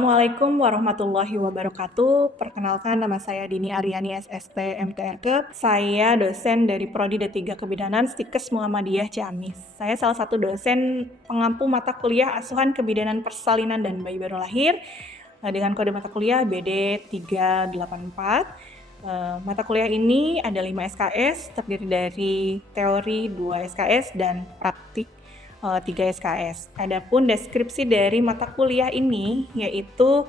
Assalamualaikum warahmatullahi wabarakatuh. Perkenalkan, nama saya Dini Aryani SST MTRK. Saya dosen dari Prodi D3 Kebidanan Stikes Muhammadiyah Ciamis. Saya salah satu dosen pengampu mata kuliah asuhan kebidanan persalinan dan bayi baru lahir dengan kode mata kuliah BD 384. Mata kuliah ini ada 5 SKS, terdiri dari teori 2 SKS dan praktik 3 SKS. Adapun deskripsi dari mata kuliah ini yaitu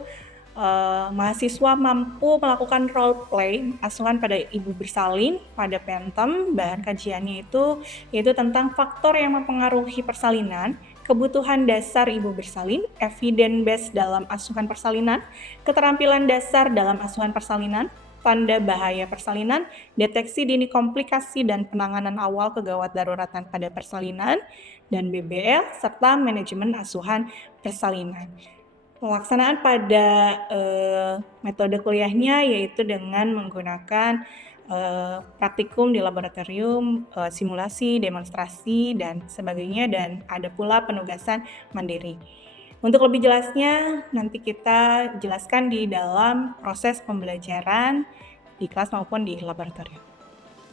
mahasiswa mampu melakukan role play asuhan pada ibu bersalin pada Pentem. Bahan kajiannya itu yaitu tentang faktor yang mempengaruhi persalinan, kebutuhan dasar ibu bersalin, evidence based dalam asuhan persalinan, keterampilan dasar dalam asuhan persalinan, tanda bahaya persalinan, deteksi dini komplikasi dan penanganan awal kegawat daruratan pada persalinan, dan BBL, serta manajemen asuhan persalinan. Pelaksanaan pada metode kuliahnya yaitu dengan menggunakan praktikum di laboratorium, simulasi, demonstrasi, dan sebagainya, dan ada pula penugasan mandiri. Untuk lebih jelasnya, nanti kita jelaskan di dalam proses pembelajaran di kelas maupun di laboratorium.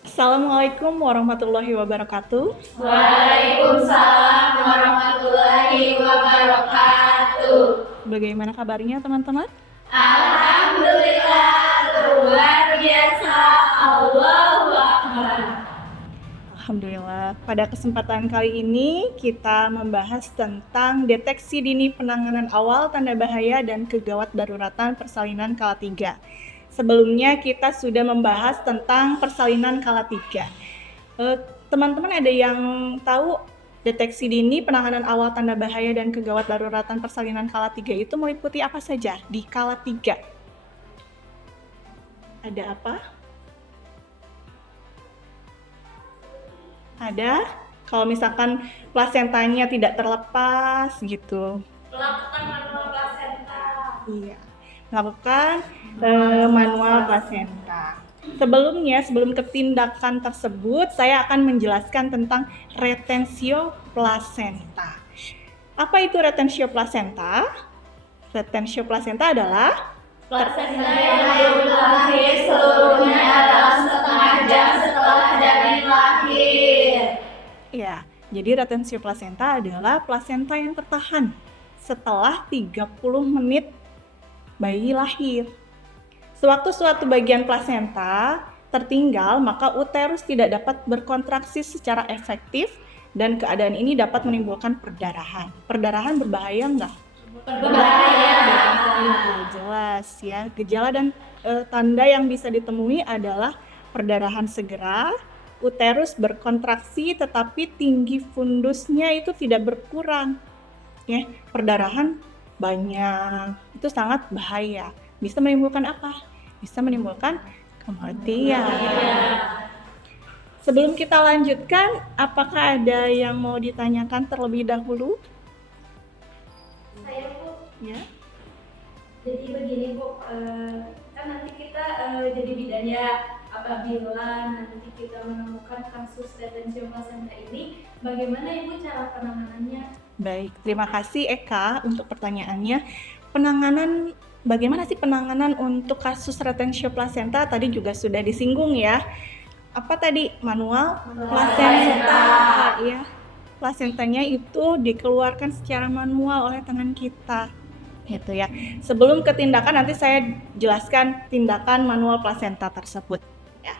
Assalamualaikum warahmatullahi wabarakatuh. Waalaikumsalam warahmatullahi wabarakatuh. Bagaimana kabarnya teman-teman? Alhamdulillah, luar biasa. Allahu Akbar. Alhamdulillah. Pada kesempatan kali ini kita membahas tentang deteksi dini penanganan awal tanda bahaya dan kegawat daruratan persalinan kala 3. Sebelumnya kita sudah membahas tentang persalinan kala 3. Teman-teman ada yang tahu deteksi dini penanganan awal tanda bahaya dan kegawat daruratan persalinan kala 3 itu meliputi apa saja di kala 3? Ada apa? Ada, kalau misalkan plasentanya tidak terlepas gitu. Melakukan manual plasenta. Iya, melakukan manual plasenta. Sebelum ke tindakan tersebut, saya akan menjelaskan tentang retensio plasenta. Apa itu retensio plasenta? Retensio plasenta adalah Plasenta yang belum lahir seluruhnya dalam setengah jam setelah janin lahir. ya, jadi retensio plasenta adalah plasenta yang tertahan setelah 30 menit bayi lahir. Sewaktu suatu bagian plasenta tertinggal, maka uterus tidak dapat berkontraksi secara efektif dan keadaan ini dapat menimbulkan perdarahan. Perdarahan berbahaya enggak? Berbahaya. Jelas ya. Gejala dan tanda yang bisa ditemui adalah perdarahan segera, uterus berkontraksi tetapi tinggi fundusnya itu tidak berkurang. Ya, perdarahan banyak. Itu sangat bahaya. Bisa menimbulkan apa? Bisa menimbulkan kematian. Sebelum kita lanjutkan, apakah ada yang mau ditanyakan terlebih dahulu? Saya Bu, Ya. jadi begini Bu, kan nanti kita jadi bidannya apabila nanti kita menemukan kasus retensio plasenta ini, bagaimana Ibu cara penanganannya? Baik, terima kasih Eka untuk pertanyaannya. Bagaimana sih penanganan untuk kasus retensio plasenta? Tadi juga sudah disinggung ya. Apa tadi? Manual plasenta. Ya. Plasentanya itu dikeluarkan secara manual oleh tangan kita. Gitu ya. Sebelum ke tindakan, nanti saya jelaskan tindakan manual plasenta tersebut. Ya.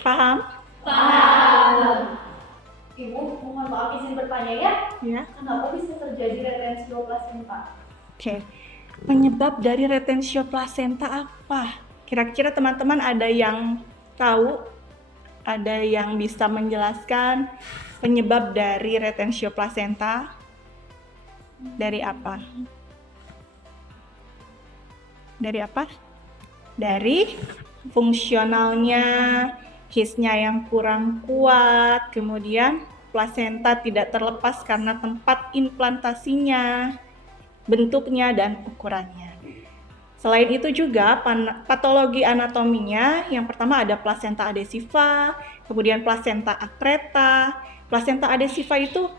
Paham? Paham. Ibu, mohon maaf izin bertanya ya. Ya. Kenapa bisa terjadi retensio plasenta? Oke. Penyebab dari retensio plasenta apa? Kira-kira teman-teman ada yang tahu? Ada yang bisa menjelaskan penyebab dari retensio plasenta? Dari apa? Dari apa? Dari fungsionalnya, hisnya yang kurang kuat, kemudian plasenta tidak terlepas karena tempat implantasinya, bentuknya, dan ukurannya. Selain itu juga patologi anatominya, yang pertama ada plasenta adesiva, kemudian plasenta akreta. Plasenta adesiva itu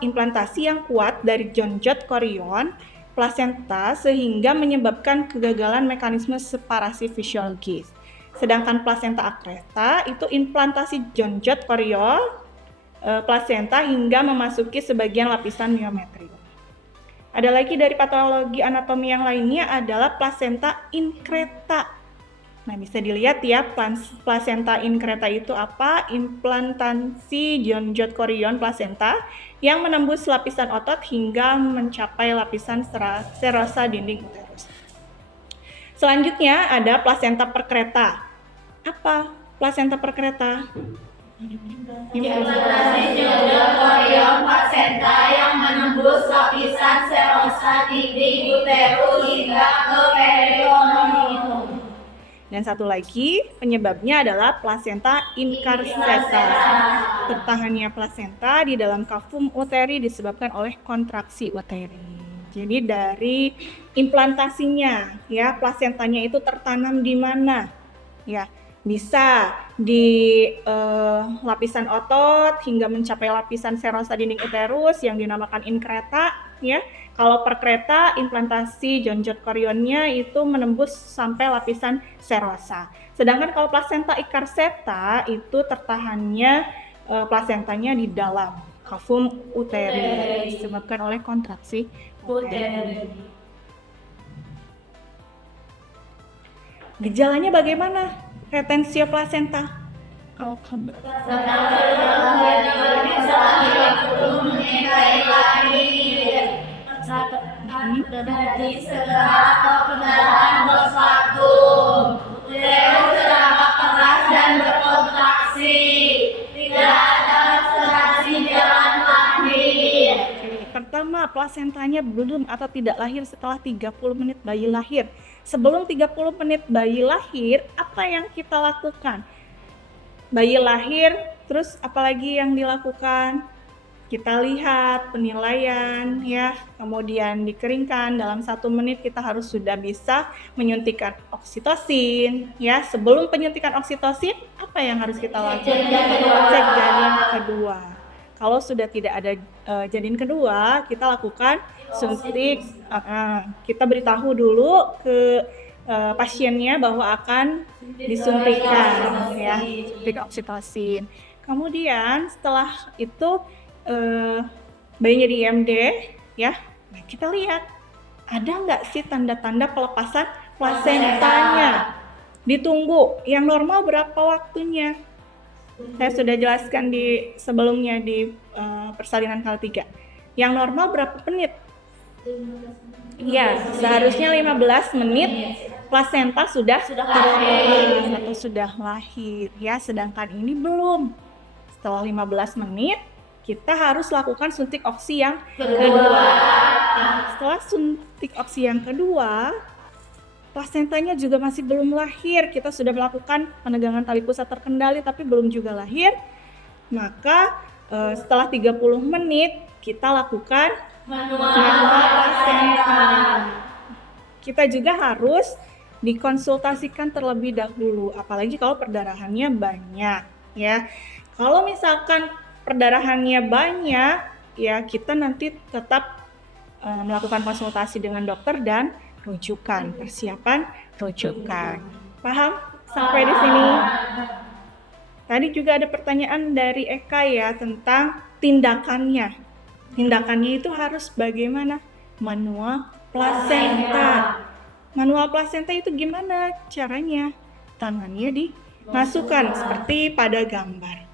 implantasi yang kuat dari jonjot korion plasenta sehingga menyebabkan kegagalan mekanisme separasi fisiologis. Sedangkan plasenta akreta itu implantasi jonjot koriol plasenta hingga memasuki sebagian lapisan miometrium. Ada lagi dari patologi anatomi yang lainnya adalah plasenta inkreta. Nah, bisa dilihat ya, plasenta inkreta itu apa? Implantasi jonjot korion plasenta yang menembus lapisan otot hingga mencapai lapisan serosa dinding uterus. Selanjutnya ada plasenta perkreta. Apa plasenta perkreta? Implantasi jonjot korion plasenta yang menembus lapisan serosa dinding uterus hingga ke peritoneum. Dan satu lagi penyebabnya adalah plasenta incarceta. Tertahannya plasenta di dalam kafum uteri disebabkan oleh kontraksi uteri. Jadi dari implantasinya ya, plasentanya itu tertanam di mana? Ya, bisa di lapisan otot hingga mencapai lapisan serosa dinding uterus yang dinamakan inkreta ya. Kalau perkreta implantasi jonjot korionnya itu menembus sampai lapisan serosa. Sedangkan kalau plasenta incarceta itu tertahannya plasentanya di dalam kafum uteri disebabkan oleh kontraksi uteri. Gejalanya bagaimana? Retensio plasenta. Terjadi segera atau pendarahan bervakum, uterus terangkat keras dan berkontraksi, tidak ada obstruksi jalan lahir. Pertama, plasentanya belum atau tidak lahir setelah 30 menit bayi lahir. Sebelum 30 menit bayi lahir, apa yang kita lakukan? Bayi lahir, terus apalagi yang dilakukan? Kita lihat penilaian ya, kemudian dikeringkan. Dalam 1 menit kita harus sudah bisa menyuntikkan oksitosin ya. Sebelum penyuntikan oksitosin, apa yang harus kita lakukan? Cek janin kedua. Kalau sudah tidak ada janin kedua, kita lakukan suntik. Kita beritahu dulu ke pasiennya bahwa akan disuntikkan ya, suntik oksitosin. Kemudian setelah itu bayinya di IMD ya, nah kita lihat ada nggak sih tanda-tanda pelepasan plasentanya. Ditunggu. Yang normal berapa waktunya? Saya sudah jelaskan di sebelumnya di persalinan kali 3. Yang normal berapa menit? Iya, seharusnya 15 menit plasenta sudah terlepas atau sudah lahir ya, sedangkan ini belum. Setelah 15 menit kita harus lakukan suntik oksi yang kedua. Setelah suntik oksi yang kedua, plasentanya juga masih belum lahir. Kita sudah melakukan penegangan tali pusat terkendali tapi belum juga lahir. Maka setelah 30 menit kita lakukan manual plasenta. Kita juga harus dikonsultasikan terlebih dahulu, apalagi kalau perdarahannya banyak ya. Kalau misalkan perdarahannya banyak ya, kita nanti tetap melakukan konsultasi dengan dokter dan rujukan, persiapan rujukan. Paham sampai di sini? Tadi juga ada pertanyaan dari Eka ya tentang tindakannya. Tindakannya itu harus bagaimana? Manual plasenta. Manual plasenta itu gimana caranya? Tangannya dimasukkan seperti pada gambar.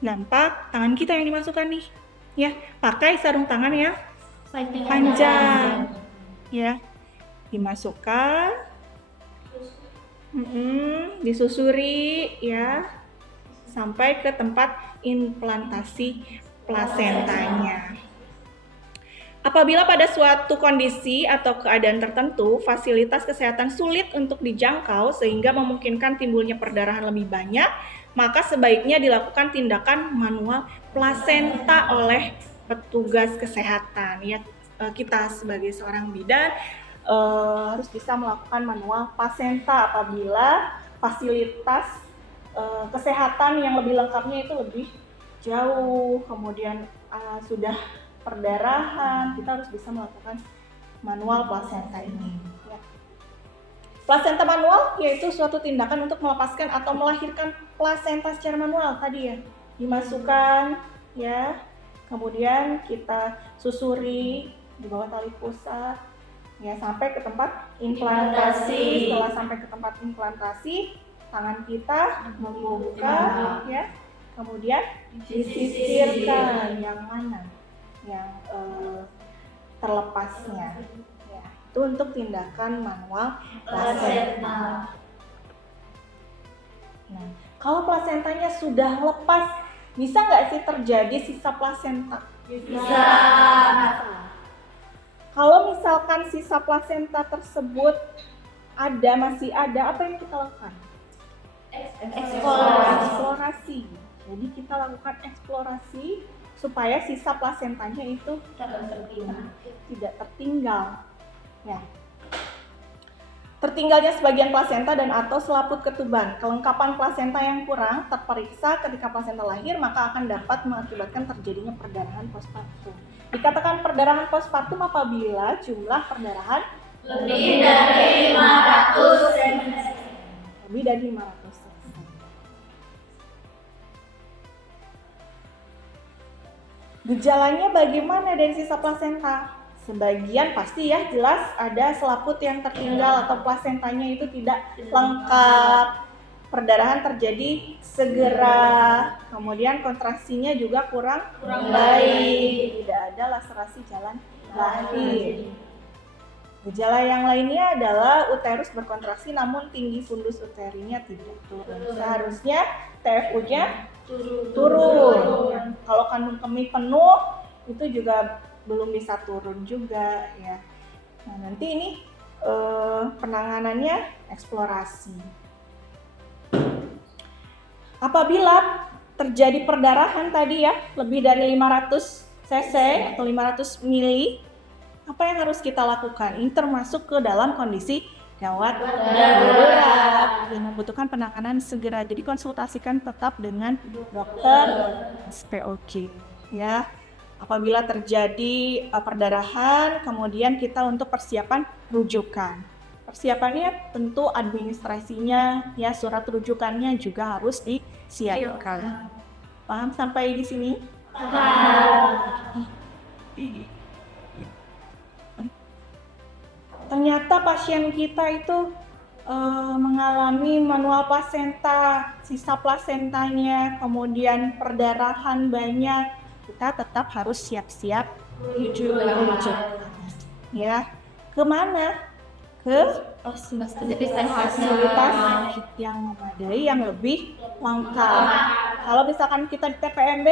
Nampak tangan kita yang dimasukkan nih ya, pakai sarung tangan yang panjang ya, dimasukkan, disusuri ya sampai ke tempat implantasi plasentanya. Apabila pada suatu kondisi atau keadaan tertentu fasilitas kesehatan sulit untuk dijangkau sehingga memungkinkan timbulnya perdarahan lebih banyak, maka sebaiknya dilakukan tindakan manual plasenta oleh petugas kesehatan ya. Kita sebagai seorang bidan harus bisa melakukan manual plasenta apabila fasilitas kesehatan yang lebih lengkapnya itu lebih jauh, kemudian sudah perdarahan, kita harus bisa melakukan manual plasenta ini. Ya. Plasenta manual yaitu suatu tindakan untuk melepaskan atau melahirkan plasenta secara manual tadi ya. Dimasukkan ya, kemudian kita susuri di bawah tali pusat ya sampai ke tempat implantasi. Setelah sampai ke tempat implantasi, tangan kita membuka ya, kemudian disisirkan yang mana yang terlepasnya ya. Itu untuk tindakan manual plasenta. Nah, kalau plasentanya sudah lepas, bisa nggak sih terjadi sisa plasenta? Bisa. Kalau misalkan sisa plasenta tersebut masih ada, apa yang kita lakukan? Eksplorasi. Jadi kita lakukan eksplorasi supaya sisa plasentanya itu tidak tertinggal. Ya. Tertinggalnya sebagian plasenta dan atau selaput ketuban. Kelengkapan plasenta yang kurang terperiksa ketika plasenta lahir, maka akan dapat mengakibatkan terjadinya perdarahan postpartum. Dikatakan perdarahan postpartum apabila jumlah perdarahan Lebih dari 500 cm. lebih dari 500 cm. Gejalanya bagaimana dari sisa plasenta? Sebagian pasti ya, jelas ada selaput yang tertinggal atau plasentanya itu tidak lengkap. Perdarahan terjadi segera, kemudian kontraksinya juga kurang baik, tidak ada laserasi jalan lahir. Gejala yang lainnya adalah uterus berkontraksi namun tinggi fundus uterinnya tidak turun. Seharusnya TFU-nya turun. Kalau kandung kemih penuh itu juga belum bisa turun juga ya. Nah, nanti ini penanganannya eksplorasi. Apabila terjadi perdarahan tadi ya, lebih dari 500 cc atau 500 mili, apa yang harus kita lakukan? Ini termasuk ke dalam kondisi gawat darurat dan membutuhkan penanganan segera. Jadi konsultasikan tetap dengan dokter SPOK ya. Apabila terjadi perdarahan, kemudian kita untuk persiapan rujukan. Persiapannya tentu administrasinya ya, surat rujukannya juga harus disiapkan. Paham sampai di sini? Paham. Ternyata pasien kita itu mengalami manual plasenta, sisa plasentanya, kemudian perdarahan banyak. Kita tetap harus siap-siap rujuk. Ya, kemana? Ke fasilitas yang memadai, yang lebih lengkap. Kalau misalkan kita di TPMB,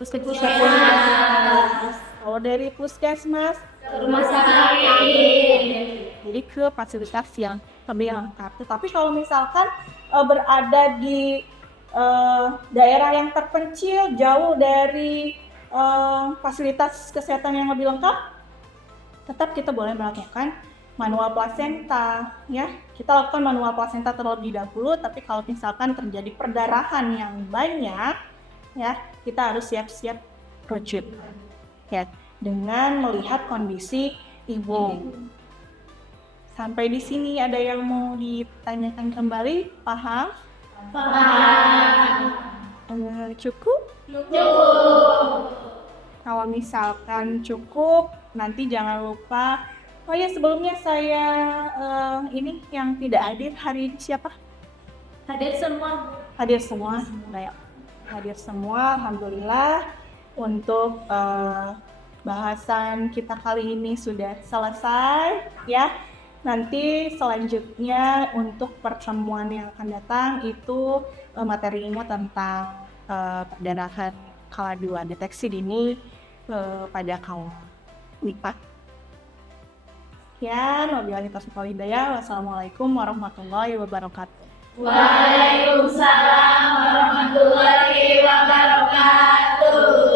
puskesmas. Kalau dari puskesmas, Rumah sakit. jadi ke fasilitas yang lebih lengkap. Tetapi kalau misalkan berada di daerah yang terpencil, jauh dari fasilitas kesehatan yang lebih lengkap, tetap kita boleh melakukan manual plasenta ya. Kita lakukan manual plasenta terlebih dahulu, tapi kalau misalkan terjadi perdarahan yang banyak ya, kita harus siap-siap rujuk ya, dengan melihat kondisi ibu. Sampai di sini ada yang mau ditanyakan kembali? Paham? Cukup? Kalau misalkan cukup, nanti jangan lupa. Oh ya, sebelumnya saya ini yang tidak hadir hari ini siapa? Hadir semua. Hadir semua. Baik. Hadir semua, alhamdulillah. Untuk bahasan kita kali ini sudah selesai ya. Nanti selanjutnya untuk pertemuan yang akan datang itu materinya tentang perdarahan kala 2, deteksi dini pada kaum lipat. Sekian, wabillahi taufiq wal hidayah. Wassalamualaikum warahmatullahi wabarakatuh. Waalaikumsalam warahmatullahi wabarakatuh.